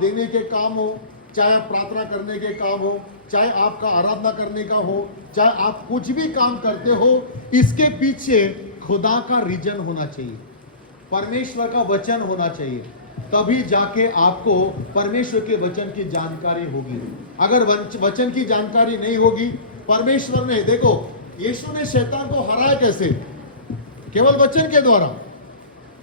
देने के काम हो, चाहे आप प्रार्थना करने के काम हो, चाहे आपका आराधना करने का हो, चाहे आप कुछ भी काम करते हो, इसके पीछे खुदा का रीजन होना चाहिए, परमेश्वर का वचन होना चाहिए, तभी जाके आपको परमेश्वर के वचन की जानकारी होगी। अगर वचन की जानकारी नहीं होगी, परमेश्वर ने, देखो यीशु ने शैतान को हराया कैसे? केवल वचन के द्वारा,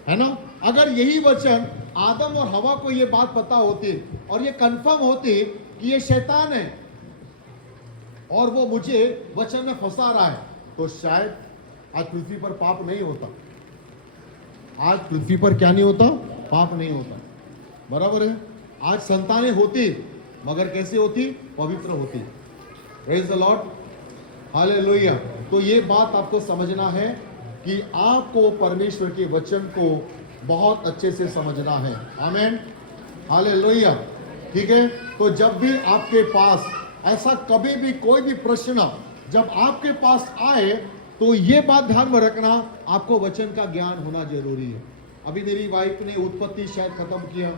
है ना। अगर यही वचन आदम और हवा को ये बात पता होती और ये कंफर्म होती कि ये शैतान है और वो मुझे वचन में फंसा रहा है, तो शायद आज पृथ्वी पर पाप नहीं होता। आज पृथ्वी पर क्या नहीं होता? पाप नहीं होता, बराबर है। आज संतानें होती, मगर कैसे होती? पवित्र होती। Praise the Lord, hallelujah. तो ये बात आपको समझना है कि आपको परमेश्वर के वचन को बहुत अच्छे से समझना है। आमेन, हालेलुया। ठीक है, तो जब भी आपके पास ऐसा कभी भी कोई भी प्रश्न जब आपके पास आए, तो ये बात ध्यान में रखना, आपको वचन का ज्ञान होना जरूरी है। अभी मेरी वाइफ ने उत्पत्ति शायद खत्म किया,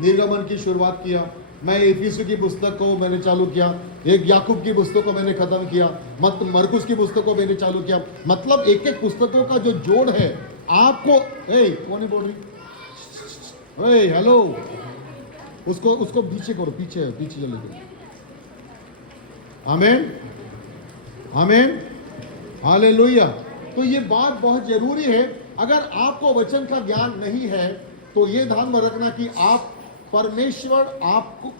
निर्गमन की शुरुआत किया, मैं इफिसियों की पुस्तक को मैंने चालू किया, एक याकूब की पुस्तक को मैंने खत्म किया, मरकुस की पुस्तक को मैंने चालू किया। मतलब एक एक पुस्तकों का जो जोड़ है आपको, कौन है बोल रही? हेलो, उसको पीछे करो, पीछे चले जाओ। आमीन, आमीन, हालेलुया। तो ये बात बहुत जरूरी है। अगर आपको वचन का ज्ञान नहीं है, तो ये ध्यान में रखना कि आप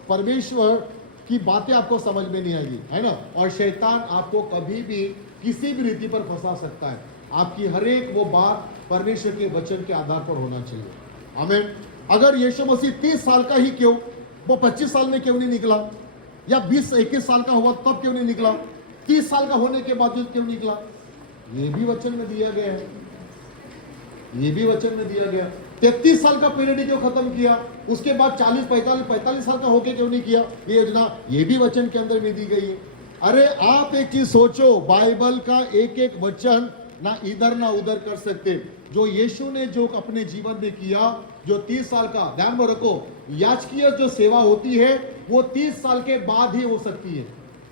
परमेश्वर की बातें आपको समझ में नहीं आएगी, है ना। और शैतान आपको कभी भी किसी भी रीति पर फंसा सकता है। आपकी हर एक वो बात परमेश्वर के वचन के आधार पर होना चाहिए। आमीन। अगर यीशु मसीह 30 साल का ही क्यों, वो 25 साल में क्यों नहीं निकला, या 20-21 साल का हुआ तब क्यों नहीं निकला, 30 साल का होने के बाद क्यों निकला? ये भी वचन में दिया गया है, ये भी वचन में दिया गया। 33 साल का पीरियड क्यों खत्म किया, उसके बाद 40-45 साल का होके क्यों नहीं किया ये योजना? ये भी वचन के अंदर में दी गई है। अरे आप एक चीज सोचो, बाइबल का एक एक वचन ना इधर ना उधर कर सकते। जो यीशु ने जो अपने जीवन में किया, जो 30 साल का, ध्यान में रखो, याजकीय जो सेवा होती है वो 30 साल के बाद ही हो सकती है।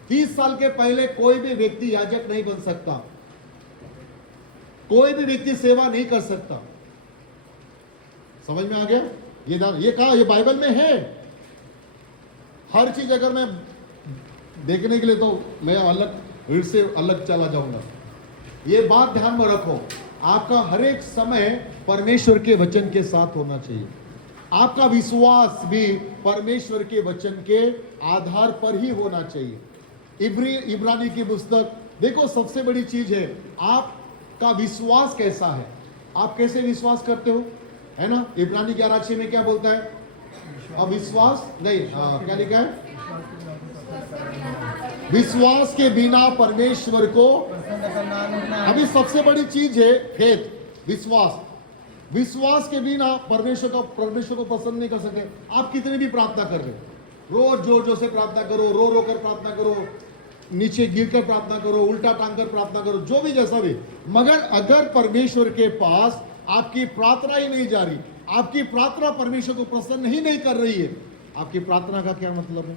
30 साल के पहले कोई भी व्यक्ति याजक नहीं बन सकता, कोई भी व्यक्ति सेवा नहीं कर सकता। समझ में आ गया? ये कहा, ये बाइबल में है। हर चीज अगर मैं देखने के लिए, तो मैं अलग भीड़ से अलग चला जाऊंगा। ये बात ध्यान में रखो, आपका हर एक समय परमेश्वर के वचन के साथ होना चाहिए। आपका विश्वास भी परमेश्वर के वचन के आधार पर ही होना चाहिए। इब्रानी की पुस्तक देखो, सबसे बड़ी चीज है आपका विश्वास कैसा है, आप कैसे विश्वास करते हो, है ना। इब्रानी 11:6 में क्या बोलता है? अविश्वास नहीं, क्या लिखा है? विश्वास के बिना परमेश्वर को, अभी सबसे बड़ी चीज है फेथ, विश्वास। विश्वास के बिना परमेश्वर को पसंद नहीं कर सकते। आप कितनी भी प्रार्थना कर रहे हो, रोज जोर जोर से प्रार्थना करो, रो रो कर प्रार्थना करो, नीचे गिर कर प्रार्थना करो, उल्टा टांग कर प्रार्थना करो, जो भी जैसा भी, मगर अगर परमेश्वर के पास आपकी प्रार्थना ही नहीं जा रही, आपकी प्रार्थना परमेश्वर को प्रसन्न ही नहीं कर रही है, आपकी प्रार्थना का क्या मतलब है?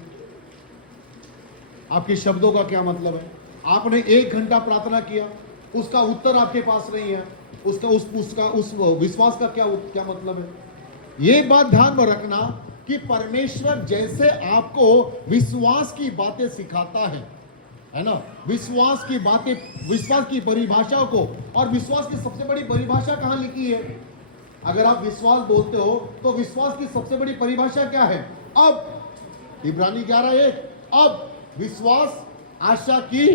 आपके शब्दों का क्या मतलब है? आपने 1 घंटा प्रार्थना किया, उसका उत्तर आपके पास नहीं है, उस विश्वास का क्या मतलब है? ये बात ध्यान में रखना कि परमेश्वर जैसे आपको विश्वास की बातें सिखाता है ना, विश्वास की बातें, विश्वास की परिभाषाओं को, और विश्वास की सबसे बड़ी परिभाषा कहां लिखी है? अगर आप विश्वास बोलते हो तो विश्वास की सबसे बड़ी परिभाषा क्या है? अब इब्रानी 11:1, अब विश्वास आशा की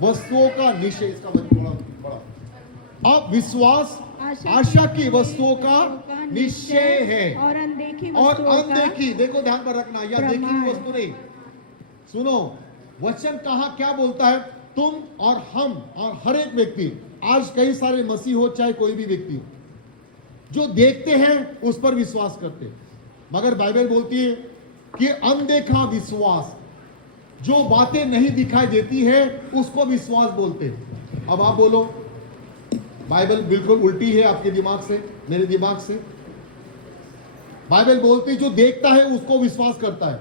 वस्तुओं का निश्चय, इसका बड़ा, अब विश्वास आशा की वस्तुओं का निश्चय है, और अनदेखी, देखो ध्यान पर रखना, या देखी हुई वस्तु नहीं। सुनो, वचन कहा क्या बोलता है? तुम और हम और हर एक व्यक्ति, आज कई सारे मसीह हो चाहे कोई भी व्यक्ति हो, जो देखते हैं उस पर विश्वास करते हैं, मगर बाइबल बोलती है कि अनदेखा विश्वास, जो बातें नहीं दिखाई देती है उसको विश्वास बोलते हैं। अब आप बोलो, बाइबल बिल्कुल उल्टी है आपके दिमाग से, मेरे दिमाग से। बाइबल बोलती जो देखता है उसको विश्वास करता है,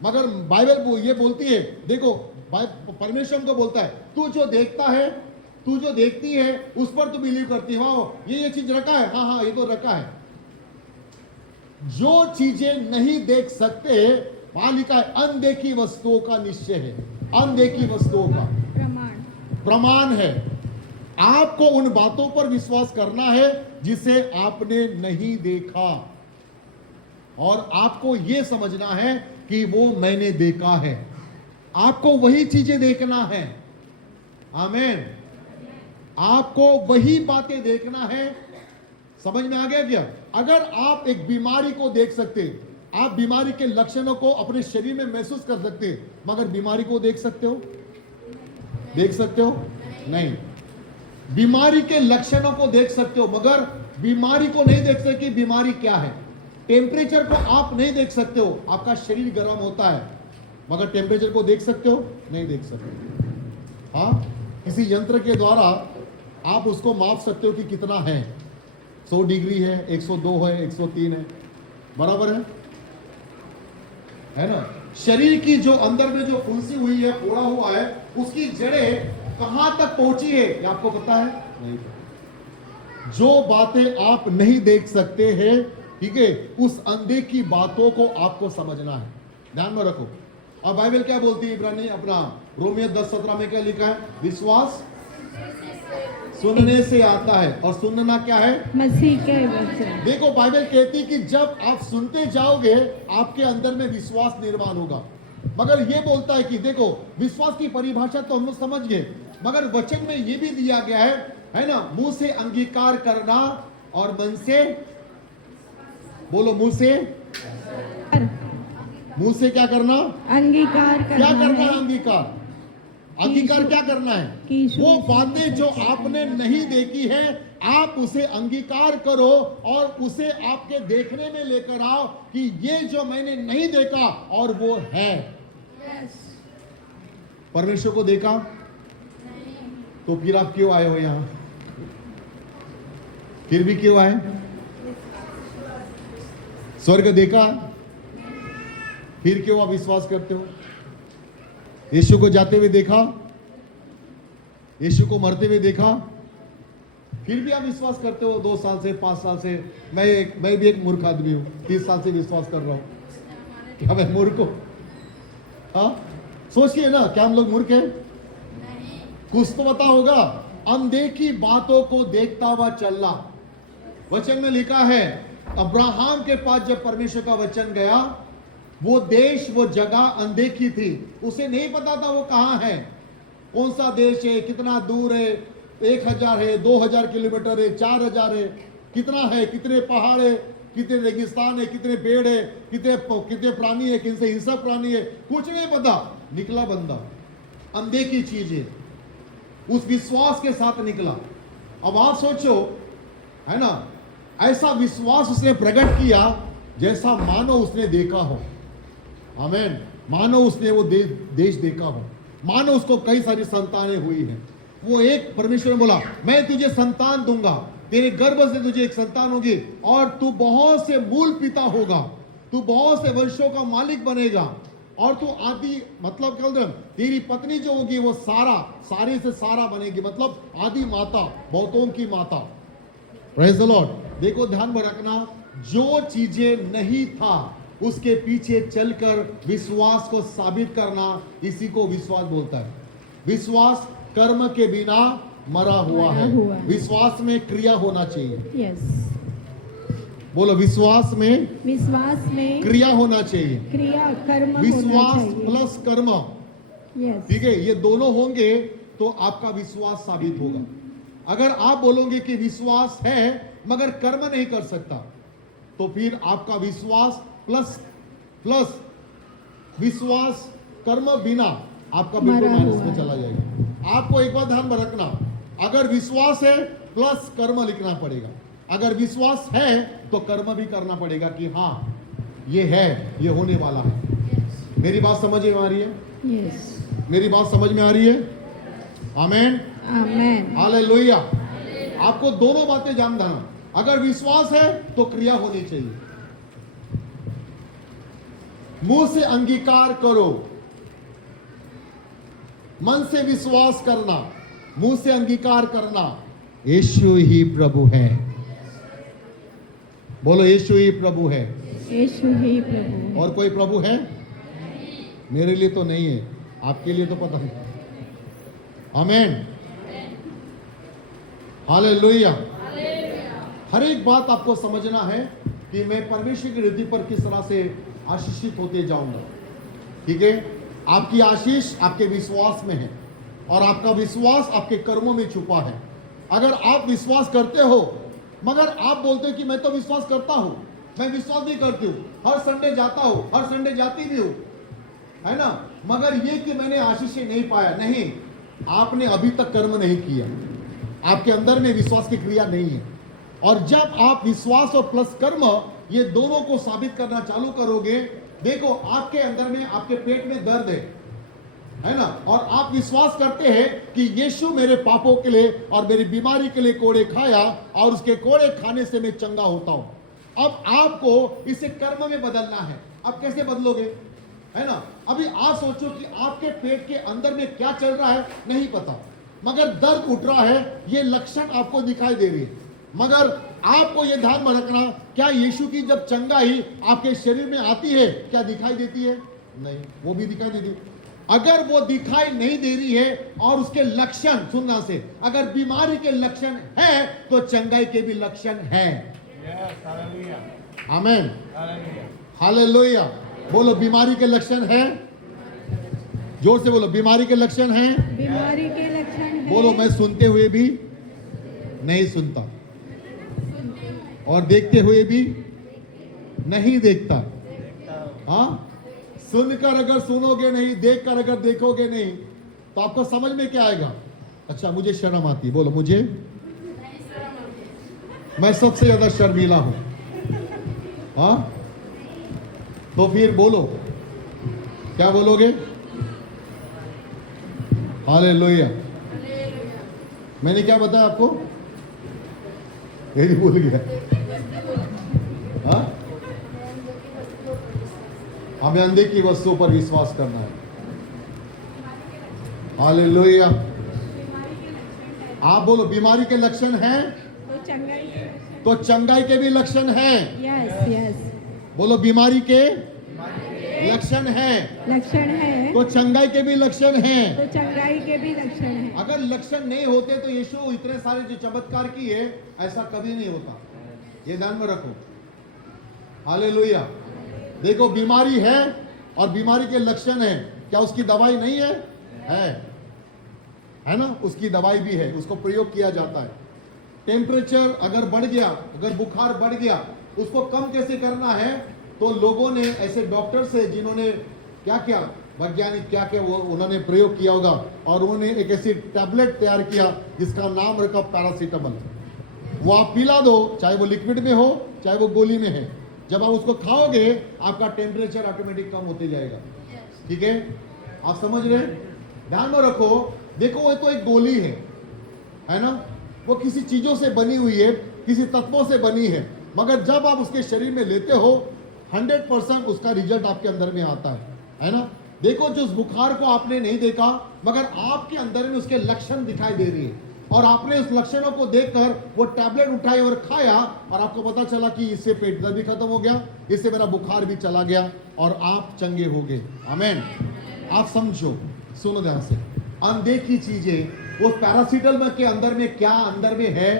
मगर बाइबल ये बोलती है, देखो परमेश्वर को बोलता है तू जो देखता है, तू जो देखती है उस पर तू बिलीव करती है, हाँ ये चीज रखा है, हाँ हाँ ये तो रखा है। जो चीजें नहीं देख सकते, वहां लिखा है अनदेखी वस्तुओं का निश्चय है, अनदेखी वस्तुओं का प्रमाण है। आपको उन बातों पर विश्वास करना है जिसे आपने नहीं देखा, और आपको यह समझना है कि वो मैंने देखा है। आपको वही चीजें देखना है, आमीन। आपको वही बातें देखना है। समझ में आ गया क्या? अगर आप एक बीमारी को देख सकते, आप बीमारी के लक्षणों को अपने शरीर में महसूस कर सकते, मगर बीमारी को देख सकते हो? देख सकते हो? नहीं। बीमारी के लक्षणों को देख सकते हो, मगर बीमारी को नहीं देख सकते कि बीमारी क्या है। टेम्परेचर को आप नहीं देख सकते हो, आपका शरीर गर्म होता है, मगर टेम्परेचर को देख सकते हो? नहीं देख सकते। हाँ, किसी यंत्र के द्वारा आप उसको माप सकते हो कि कितना है, 100 डिग्री है, 102 है, 103 है, बराबर है ना? शरीर की जो अंदर में जो फुंसी हुई है, फोड़ा हुआ है, उसकी जड़ें कहां तक पहुंची है ये आपको पता है? नहीं। जो बातें आप नहीं देख सकते हैं, ठीक है, उस अनदेखी बातों को आपको समझना है, ध्यान में रखो। और बाइबल क्या बोलती है? इब्रानी अपना रोमियो 10:17 में क्या लिखा है? विश्वास सुनने से आता है, और सुनना क्या है? मसीह के वचन। देखो बाइबल कहती है कि जब आप सुनते जाओगे आपके अंदर में विश्वास निर्माण होगा। मगर ये बोलता है कि देखो, विश्वास की परिभाषा तो हम लोग समझ गए, मगर वचन में ये भी दिया गया है ना, मुंह से अंगीकार करना और मन से, बोलो मुंह से क्या करना? अंगीकार करना। क्या करना है? है अंगीकार। अंगीकार क्या करना है? वो बातें जो आपने नहीं देखी है, आप उसे अंगीकार करो और उसे आपके देखने में लेकर आओ कि ये जो मैंने नहीं देखा और वो है। परमेश्वर को देखा? तो फिर आप क्यों आए हो यहां? फिर भी क्यों आए? स्वर्ग देखा? फिर क्यों आप विश्वास करते हो? यीशु को जाते हुए देखा, यीशु को मरते हुए देखा, फिर भी आप विश्वास करते हो? 2 साल से, 5 साल से, मैं भी एक मूर्ख आदमी हूं, 30 साल से विश्वास कर रहा हूं। क्या मैं मूर्ख हूं? हाँ, सोचिए ना, क्या हम लोग मूर्ख हैं? कुछ तो पता होगा। अनदेखी बातों को देखता हुआ चलना। वचन में लिखा है, अब्राहम के पास जब परमेश्वर का वचन गया, वो देश, वो जगह अनदेखी थी, उसे नहीं पता था वो कहां है, कौन सा देश है, कितना दूर है, 1000 है, 2000 किलोमीटर है, 4000 है, कितना है, कितने पहाड़ है, कितने रेगिस्तान है, कितने पेड़ है, कितने प्राणी है, किनसे हिंसक प्राणी है, कुछ नहीं पता। निकला बंदा, अनदेखी चीज है, उस विश्वास के साथ निकला। अब आप सोचो, है ना, ऐसा विश्वास उसने प्रकट किया जैसा मानो उसने देखा हो। आमीन। मानो उसने वो देश देखा हो, मानो उसको कई सारी संतानें हुई हैं। वो एक परमेश्वर ने बोला, मैं तुझे संतान दूंगा, तेरे गर्भ से तुझे एक संतान होगी और तू बहुत से मूल पिता होगा, तू बहुत से वंशों का मालिक बनेगा, और तू आदि, मतलब क्या, तेरी पत्नी जो होगी वो सारे से सारा बनेगी, मतलब आदि माता, बहुतों की माता। Praise the Lord. देखो ध्यान में रखना, जो चीजें नहीं था उसके पीछे चलकर विश्वास को साबित करना, इसी को विश्वास बोलता है। विश्वास कर्म के बिना मरा हुआ है। विश्वास में क्रिया होना चाहिए। यस, बोलो, विश्वास में क्रिया होना चाहिए। क्रिया, कर्म, विश्वास प्लस कर्म, यस, ठीक है, ये दोनों होंगे तो आपका विश्वास साबित होगा। अगर आप बोलोगे कि विश्वास है मगर कर्म नहीं कर सकता, तो फिर आपका विश्वास प्लस विश्वास कर्म बिना आपका बिल्कुल माइनस में चला जाएगा। आपको एक बात ध्यान में रखना, अगर विश्वास है प्लस कर्म लिखना पड़ेगा, अगर विश्वास है तो कर्म भी करना पड़ेगा कि हाँ ये है, ये होने वाला है। मेरी बात समझ में आ रही है? यस, मेरी बात समझ में आ रही है? आमीन, आमेन, हालेलुया। आपको दोनों बातें जानना, अगर विश्वास है तो क्रिया होनी चाहिए। मुंह से अंगीकार करो, मन से विश्वास करना, मुंह से अंगीकार करना, यीशु ही प्रभु है। बोलो यीशु ही प्रभु है। यीशु ही प्रभु है। और कोई प्रभु है? मेरे लिए तो नहीं है, आपके लिए तो पता नहीं। आमीन, हालेलुया। हर एक बात आपको समझना है कि मैं परमेश्वर की रीति पर किस तरह से आशीषित होते जाऊंगा। ठीक है, आपकी आशीष आपके विश्वास में है और आपका विश्वास आपके कर्मों में छुपा है। अगर आप विश्वास करते हो मगर आप बोलते हो कि मैं तो विश्वास करता हूं, मैं विश्वास नहीं करती हूं, हर संडे जाता हूं, हर संडे जाती भी हूं, है ना, मगर ये कि मैंने आशीष नहीं पाया, नहीं, आपने अभी तक कर्म नहीं किया, आपके अंदर में विश्वास की क्रिया नहीं है। और जब आप विश्वास और प्लस कर्म ये दोनों को साबित करना चालू करोगे, देखो आपके अंदर में, आपके पेट में दर्द है ना, और आप विश्वास करते हैं कि यीशु मेरे पापों के लिए और मेरी बीमारी के लिए कोड़े खाया और उसके कोड़े खाने से मैं चंगा होता हूं। अब आपको इसे कर्म में बदलना है। अब कैसे बदलोगे, है ना? अभी आप सोचो कि आपके पेट के अंदर में क्या चल रहा है नहीं पता, मगर दर्द उठ रहा है, ये लक्षण आपको दिखाई दे रही है। मगर आपको ये ध्यान में रखना, क्या यीशु की जब चंगाई आपके शरीर में आती है क्या दिखाई देती है? नहीं, वो भी दिखाई देती है। अगर वो दिखाई नहीं दे रही है और उसके लक्षण, सुनना से, अगर बीमारी के लक्षण है तो चंगाई के भी लक्षण है। आमीन, हालेलुया। बोलो बीमारी के लक्षण है, जोर से बोलो बीमारी के लक्षण है। बीमारी के लक्षण है। बोलो मैं सुनते हुए भी नहीं सुनता और देखते हुए भी नहीं देखता। हाँ, सुनकर अगर सुनोगे नहीं, देखकर अगर देखोगे नहीं, तो आपको समझ में क्या आएगा? अच्छा मुझे शर्म आती है। बोलो मुझे, मैं सबसे ज्यादा शर्मीला हूं। हाँ, तो फिर बोलो, क्या बोलोगे? हालेलुया। मैंने क्या बताया आपको? यही भूल गया। हाँ, हमें अंधे की वस्तुओं पर विश्वास करना है। हालेलुया। आप बोलो बीमारी के लक्षण हैं तो चंगाई के लक्षण। तो चंगाई के भी लक्षण हैं। यस यस, बोलो बीमारी के लक्षण हैं लक्षण है तो चंगाई के भी लक्षण हैं। तो चंगाई के भी लक्षण है। अगर लक्षण नहीं होते तो यीशु इतने सारे जो चमत्कार किए, ऐसा कभी नहीं होता। ये ध्यान में रखो। हालेलुया। देखो बीमारी है और बीमारी के लक्षण है, क्या उसकी दवाई नहीं है? है ना, उसकी दवाई भी है, उसको प्रयोग किया जाता है। टेम्परेचर अगर बढ़ गया, अगर बुखार बढ़ गया, उसको कम कैसे करना है? तो लोगों ने, ऐसे डॉक्टर से जिन्होंने क्या क्या, वैज्ञानिक क्या क्या वो उन्होंने प्रयोग किया होगा, और उन्होंने एक ऐसी टैबलेट तैयार किया जिसका नाम रखा पैरासीटामोल। वो आप पिला दो, चाहे वो लिक्विड में हो चाहे वो गोली में है, जब आप उसको खाओगे आपका टेम्परेचर ऑटोमेटिक कम होते जाएगा। ठीक है, आप समझ रहे हैं? ध्यान में रखो। देखो वो तो एक गोली है ना, वो किसी चीजों से बनी हुई है, किसी तत्वों से बनी है, मगर जब आप उसके शरीर में लेते हो 100% उसका रिजल्ट आपके अंदर में आता है ना। देखो जो उस बुखार को आपने नहीं देखा, मगर आपके अंदर में उसके लक्षण दिखाई दे रही है, और आपने उस लक्षणों को देखकर वो टैबलेट उठाई और खाया, और आपको पता चला कि इससे पेट दर्द भी खत्म हो गया, इससे मेरा बुखार भी चला गया और आप चंगे हो गए। आमीन। आप समझो, सुनो ध्यान से। अनदेखी चीजें, वो पैरासीटामोल के अंदर में क्या अंदर में है,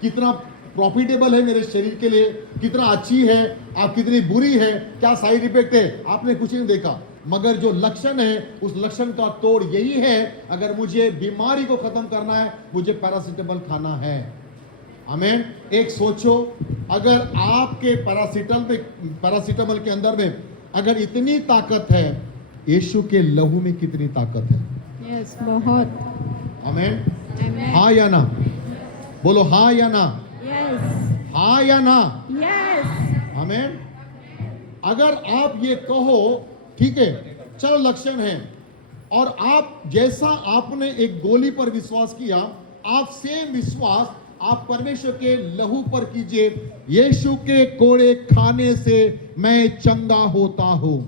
कितना प्रॉफिटेबल है मेरे शरीर के लिए, कितना अच्छी है, आप कितनी बुरी है, क्या साइड इफेक्ट है, आपने कुछ नहीं देखा, मगर जो लक्षण है उस लक्षण का तोड़ यही है, अगर मुझे बीमारी को खत्म करना है मुझे पैरासीटामोल खाना है। आमीन। एक सोचो, अगर आपके पैरासीटामोल के अंदर में अगर इतनी ताकत है, यीशु के लहू में कितनी ताकत है? यस, बहुत। आमीन। आमीन। हाँ या ना? बोलो हाँ या ना? यस हाँ या ना? यस। आमीन। अगर आप ये कहो ठीक है, चलो लक्षण है, और आप जैसा आपने एक गोली पर विश्वास किया, आप सेम विश्वास आप परमेश्वर के लहू पर कीजिए। यीशु के कोड़े खाने से मैं चंगा होता हूं।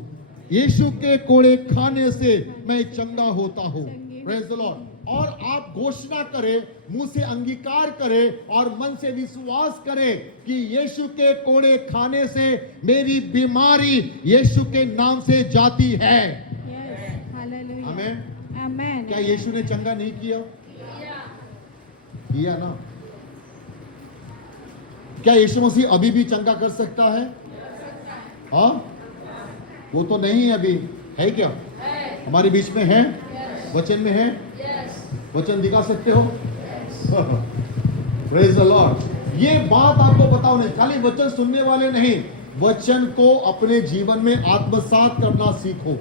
यीशु के कोड़े खाने से मैं चंगा होता हूँ। चंगे। Praise the lord. और आप घोषणा करें, मुंह से अंगीकार करें और मन से विश्वास करें कि यीशु के कोड़े खाने से मेरी बीमारी यीशु के नाम से जाती है। Yes. Hallelujah. आमेन। Amen. क्या यीशु ने चंगा नहीं किया? किया ना। क्या यीशु मसीह अभी भी चंगा कर सकता है? हाँ, वो तो नहीं है अभी, है क्या? हमारे बीच में है, वचन में है, वचन दिखा सकते हो? Praise the Lord. ये बात आपको पता होनी, खाली वचन सुनने वाले नहीं, वचन को अपने जीवन में आत्मसात करना सीखो।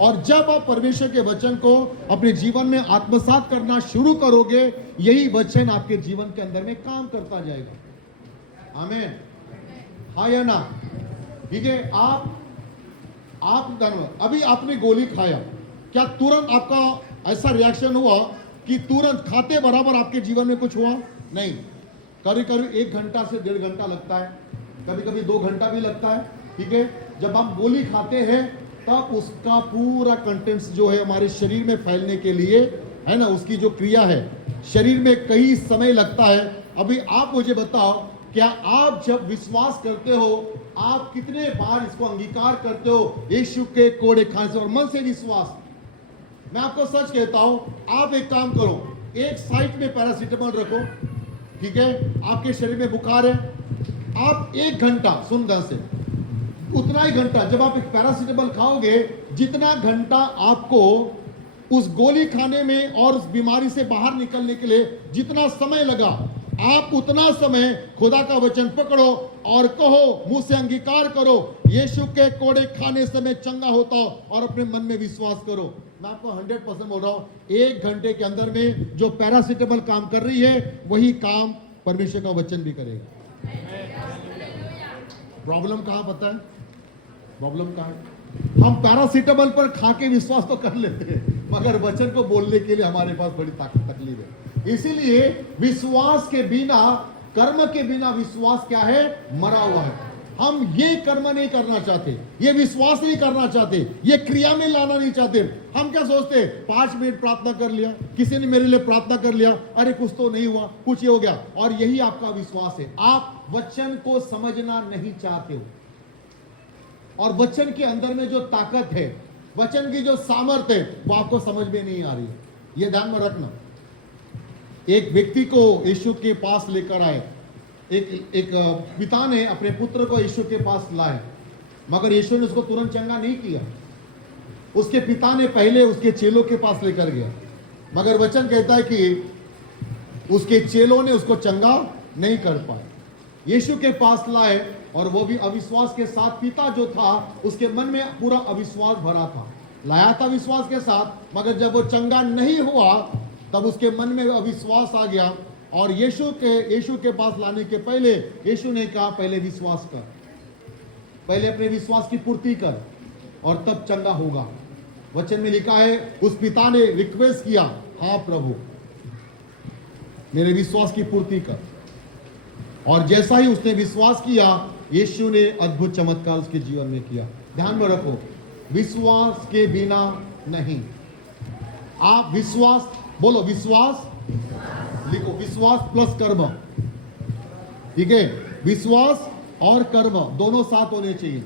और जब आप परमेश्वर के वचन को अपने जीवन में आत्मसात करना शुरू करोगे, यही वचन आपके जीवन के अंदर में काम करता जाएगा। आमीन। हाँ या ना? ठीक है। आप धन्यवाद। अभी आपने गोली खाया, क्या तुरंत आपका ऐसा रिएक्शन हुआ कि तुरंत खाते बराबर आपके जीवन में कुछ हुआ? नहीं। कभी कभी 1 घंटा से 1.5 घंटा लगता है, कभी कभी 2 घंटा भी लगता है। ठीक है। जब हम गोली खाते हैं तब उसका पूरा कंटेंट्स जो है हमारे शरीर में फैलने के लिए, है ना, उसकी जो क्रिया है शरीर में कई समय लगता है। अभी आप मुझे बताओ, क्या आप जब विश्वास करते हो, आप कितने बार इसको अंगीकार करते हो यीशु के कोड़े खाने से और मन से विश्वास? मैं आपको सच कहता हूं, आप एक काम करो, एक साइड में पैरासीटामोल रखो। ठीक है। आपके शरीर में बुखार है, आप 1 घंटा, सुन ध्यान से, उतना ही घंटा जब आप एक पैरासीटामोल खाओगे, जितना घंटा आपको उस गोली खाने में और उस बीमारी से बाहर निकलने के लिए जितना समय लगा, आप उतना समय खुदा का वचन पकड़ो और कहो, मुंह से अंगीकार करो, यीशु के कोड़े खाने से मैं चंगा होता हूं, और अपने मन में विश्वास करो। मैं आपको 100% बोल रहा हूं, 1 घंटे के अंदर में जो पैरासीटामोल काम कर रही है, वही काम परमेश्वर का वचन भी करेगा। प्रॉब्लम कहां पता है? प्रॉब्लम कहां है? हम पैरासीटामोल पर खा के विश्वास तो कर लेते हैं, मगर वचन को बोलने के लिए हमारे पास बड़ी तकलीफ है। इसीलिए विश्वास के बिना, कर्म के बिना विश्वास क्या है? मरा हुआ है। हम ये कर्म नहीं करना चाहते, ये विश्वास नहीं करना चाहते, ये क्रिया में लाना नहीं चाहते। हम क्या सोचते, 5 मिनट प्रार्थना कर लिया, किसी ने मेरे लिए प्रार्थना कर लिया, अरे कुछ तो नहीं हुआ, कुछ ये हो गया, और यही आपका विश्वास है। आप वचन को समझना नहीं चाहते हो, और वचन के अंदर में जो ताकत है, वचन की जो सामर्थ्य है, वो आपको समझ में नहीं आ रही है। ये ध्यान में रखना। एक व्यक्ति को यीशु के पास लेकर आए, एक पिता ने अपने पुत्र को यीशु के पास लाए, मगर यीशु ने उसको तुरंत चंगा नहीं किया। उसके पिता ने पहले उसके चेलों के पास लेकर गया, मगर वचन कहता है कि उसके चेलों ने उसको चंगा नहीं कर पाए। यीशु के पास लाए, और वो भी अविश्वास के साथ। पिता जो था, उसके मन में पूरा अविश्वास भरा था। लाया था विश्वास के साथ, मगर जब वो चंगा नहीं हुआ, तब उसके मन में अविश्वास आ गया। और यीशु के पास लाने के पहले यीशु ने कहा, पहले विश्वास कर, पहले अपने विश्वास की पूर्ति कर, और तब चंगा होगा। वचन में लिखा है, उस पिता ने रिक्वेस्ट किया, हाँ प्रभु, मेरे विश्वास की पूर्ति कर। और जैसा ही उसने विश्वास किया, यीशु ने अद्भुत चमत्कार उसके जीवन में किया। ध्यान में रखो, विश्वास के बिना नहीं। आप विश्वास बोलो, विश्वास लिखो, विश्वास प्लस कर्म। ठीक है। विश्वास और कर्म दोनों साथ होने चाहिए।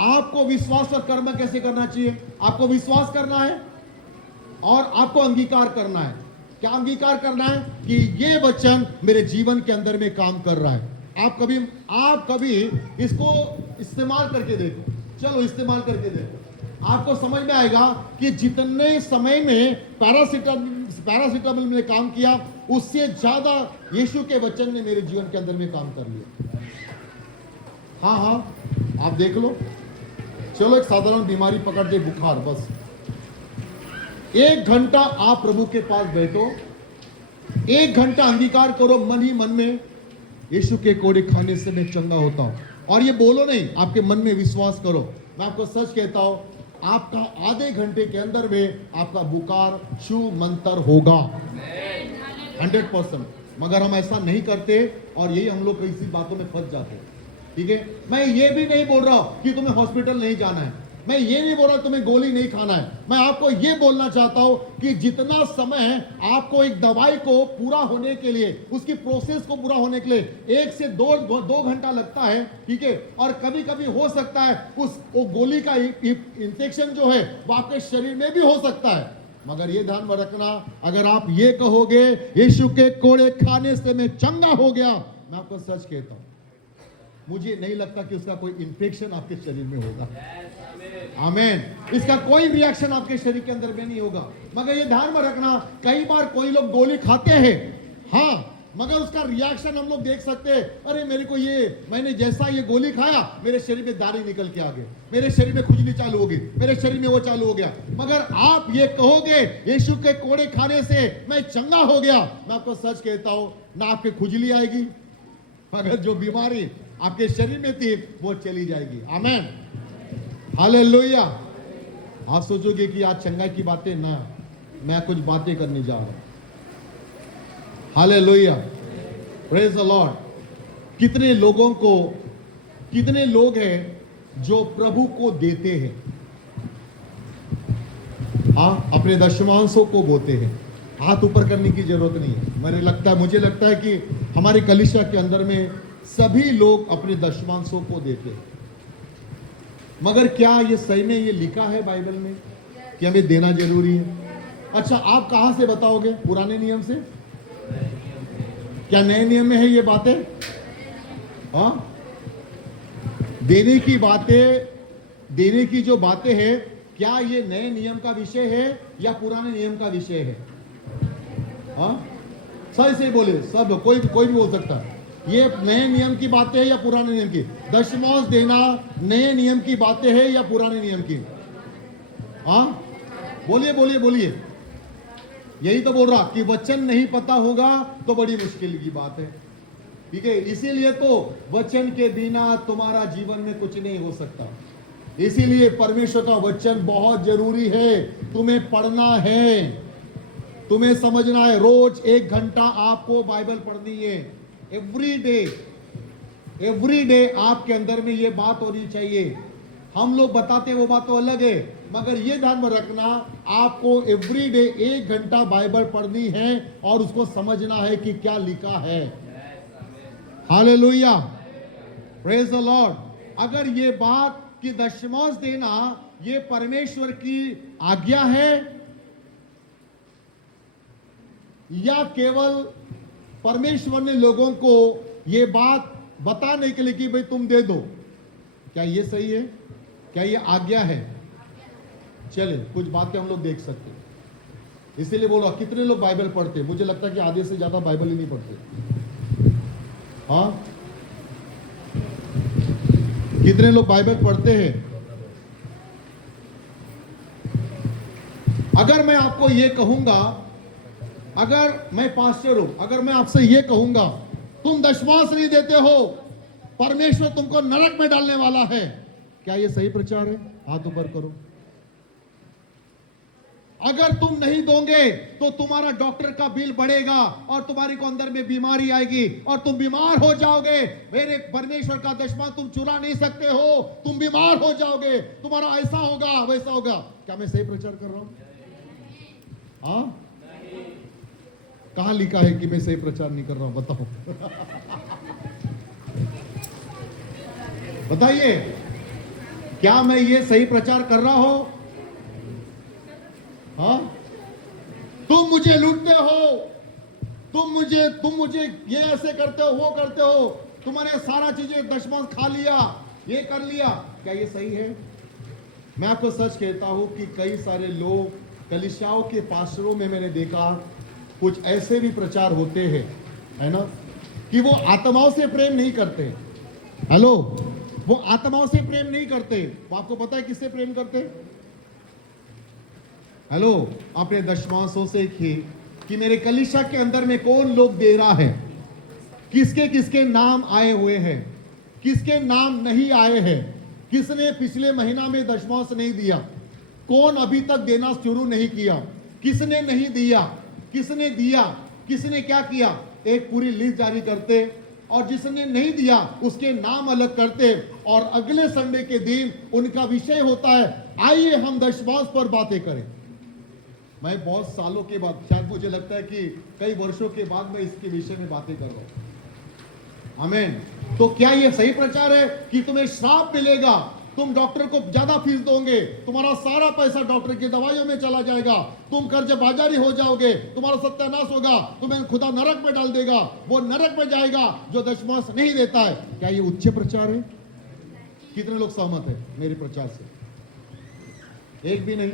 आपको विश्वास और कर्म कैसे करना चाहिए? आपको विश्वास करना है और आपको अंगीकार करना है। क्या अंगीकार करना है? कि ये वचन मेरे जीवन के अंदर में काम कर रहा है। आप कभी इसको इस्तेमाल करके देखो। चलो इस्तेमाल करके देखो, आपको समझ में आएगा कि जितने समय में पैरासीटामोल ने काम किया, उससे ज्यादा यीशु के वचन ने मेरे जीवन के अंदर में काम कर लिया। हाँ, आप देख लो। चलो एक साधारण बीमारी पकड़ दे, बुखार, बस 1 घंटा आप प्रभु के पास बैठो, 1 घंटा अंगीकार करो मन ही मन में, यीशु के कोड़े खाने से मैं चंगा होता हूं। और ये बोलो नहीं, आपके मन में विश्वास करो। मैं आपको सच कहता हूं, आपका आधे घंटे के अंदर में आपका बुखार छू मंतर होगा, 100%। मगर हम ऐसा नहीं करते, और यही हम लोग इसी बातों में फंस जाते हैं। ठीक है। मैं ये भी नहीं बोल रहा हूं कि तुम्हें हॉस्पिटल नहीं जाना है, मैं ये नहीं बोल रहा तुम्हें गोली नहीं खाना है, मैं आपको ये बोलना चाहता हूं कि जितना समय आपको एक दवाई को पूरा होने के लिए, उसकी प्रोसेस को पूरा होने के लिए 1 से 2 घंटा लगता है, ठीक है, और कभी कभी हो सकता है वो गोली का इंफेक्शन जो है वो आपके शरीर में भी हो सकता है, मगर ये ध्यान में रखना, अगर आप ये कहोगे यीशु के कोड़े खाने से मैं चंगा हो गया, मैं आपको सच कहता हूं, मुझे नहीं लगता कि उसका कोई इंफेक्शन आपके शरीर में होगा। आमीन। इसका कोई रिएक्शन आपके शरीर के अंदर में नहीं होगा। मगर ये ध्यान में रखना, कई बार कोई लोग गोली खाते हैं, हाँ, मगर उसका रिएक्शन हम लोग देख सकते हैं, अरे मेरे को मैंने जैसा ये गोली खाया मेरे शरीर में दाढ़ी निकल के आ गए, मेरे शरीर में खुजली चालू हो गई, मेरे शरीर में वो चालू हो गया। मगर आप ये कहोगे यीशु के कोड़े खाने से मैं चंगा हो गया, मैं आपको सच कहता हूं, ना आपके खुजली आएगी, मगर जो बीमारी आपके शरीर में थी वो चली जाएगी। आमीन, हालेलुया। आप सोचोगे कि आज चंगाई की बातें ना, मैं कुछ बातें करने जा रहा हूं। Hallelujah, praise the Lord. कितने लोग हैं जो प्रभु को देते हैं, हाँ, अपने दशमांशों को बोते हैं, हाथ ऊपर करने की जरूरत नहीं है। मुझे लगता है कि हमारे कलीसिया के अंदर में सभी लोग अपने दशमांशों को देते हैं, मगर क्या ये सही में ये लिखा है बाइबल में कि हमें देना जरूरी है? अच्छा, आप कहां से बताओगे? पुराने नियम से? क्या नए नियम में है ये बातें? हाँ, देने की जो बातें हैं, क्या ये नए नियम का विषय है या पुराने नियम का विषय है? हाँ, सही से बोले सब, कोई भी बोल सकता है। ये नए नियम की बातें है या पुराने नियम की? दशमांश देना नए नियम की बातें है या पुराने नियम की? हाँ, बोलिए। यही तो बोल रहा कि वचन नहीं पता होगा तो बड़ी मुश्किल की बात है, ठीक है। इसीलिए तो वचन के बिना तुम्हारा जीवन में कुछ नहीं हो सकता। इसीलिए परमेश्वर का वचन बहुत जरूरी है, तुम्हें पढ़ना है, तुम्हें समझना है। रोज 1 घंटा आपको बाइबल पढ़नी है, एवरी डे आपके अंदर में ये बात होनी चाहिए। हम लोग बताते हैं वो बात तो अलग है, मगर ये ध्यान में रखना, आपको एवरी डे 1 घंटा बाइबल पढ़नी है और उसको समझना है कि क्या लिखा है। Hallelujah, praise the Lord. अगर ये बात कि दशमांश देना ये परमेश्वर की आज्ञा है या केवल परमेश्वर ने लोगों को ये बात बताने के लिए कि भाई तुम दे दो, क्या ये सही है? क्या ये आज्ञा है? चले कुछ बातें हम लोग देख सकते हैं। इसीलिए बोलो, कितने लोग बाइबल पढ़ते? मुझे लगता है कि आधे से ज्यादा बाइबल ही नहीं पढ़ते। हाँ, कितने लोग बाइबल पढ़ते हैं? अगर मैं आपको ये कहूंगा, अगर मैं पास्टर हूं, अगर मैं आपसे ये कहूंगा तुम दशमांश नहीं देते हो, परमेश्वर तुमको नरक में डालने वाला है, क्या ये सही प्रचार है? हाथ ऊपर करो। अगर तुम नहीं दोगे तो तुम्हारा डॉक्टर का बिल बढ़ेगा और तुम्हारी को अंदर में बीमारी आएगी और तुम बीमार हो जाओगे। मेरे परमेश्वर का दशमांश तुम चुरा नहीं सकते हो, तुम बीमार हो जाओगे, तुम्हारा ऐसा होगा वैसा होगा। क्या मैं सही प्रचार कर रहा हूं? हाँ, कहां लिखा है कि मैं सही प्रचार नहीं कर रहा हूं? बताओ बताइए, क्या मैं ये सही प्रचार कर रहा हूं? हाँ, तुम मुझे लूटते हो, तुम मुझे ये ऐसे करते हो, वो करते हो, तुम्हारे सारा चीजें दशमांश खा लिया, ये कर लिया, क्या ये सही है? मैं आपको सच कहता हूं कि कई सारे लोग कलीसियाओं के पास्टरों में मैंने देखा, कुछ ऐसे भी प्रचार होते हैं, है ना, कि वो आत्माओं से प्रेम नहीं करते। हेलो, वो आत्माओं से प्रेम नहीं करते, वो आपको पता है किससे प्रेम करते? हेलो, अपने दशमांशों से कि मेरे कलीसिया के अंदर में कौन लोग दे रहा है, किसके किसके नाम आए हुए हैं, किसके नाम नहीं आए हैं, किसने पिछले महीना में दशमांश नहीं दिया, कौन अभी तक देना शुरू नहीं किया, किसने नहीं दिया, किसने दिया, किसने क्या किया, एक पूरी लिस्ट जारी करते और जिसने नहीं दिया उसके नाम अलग करते, और अगले संडे के दिन उनका विषय होता है आइए हम दशमांश पर बातें करें। मैं बहुत सालों के बाद, शायद मुझे लगता है कि कई वर्षों के बाद मैं इसके विषय में बातें कर रहा हूं। आमीन। तो क्या यह सही प्रचार है कि तुम्हें श्राप मिलेगा, तुम डॉक्टर को ज्यादा फीस दोगे, तुम्हारा सारा पैसा डॉक्टर की दवाइयों में चला जाएगा, तुम कर्ज बाजारी हो जाओगे, तुम्हारा सत्यानाश होगा, तुम्हें खुदा नरक में डाल देगा, वो नरक में जाएगा जो दशमांश नहीं देता है? क्या ये उच्च प्रचार है? कितने लोग सहमत है मेरे प्रचार से? एक भी नहीं।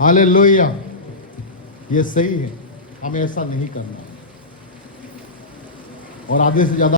हालेलुया। ये सही है, हमें ऐसा नहीं करना, और आधे से ज्यादा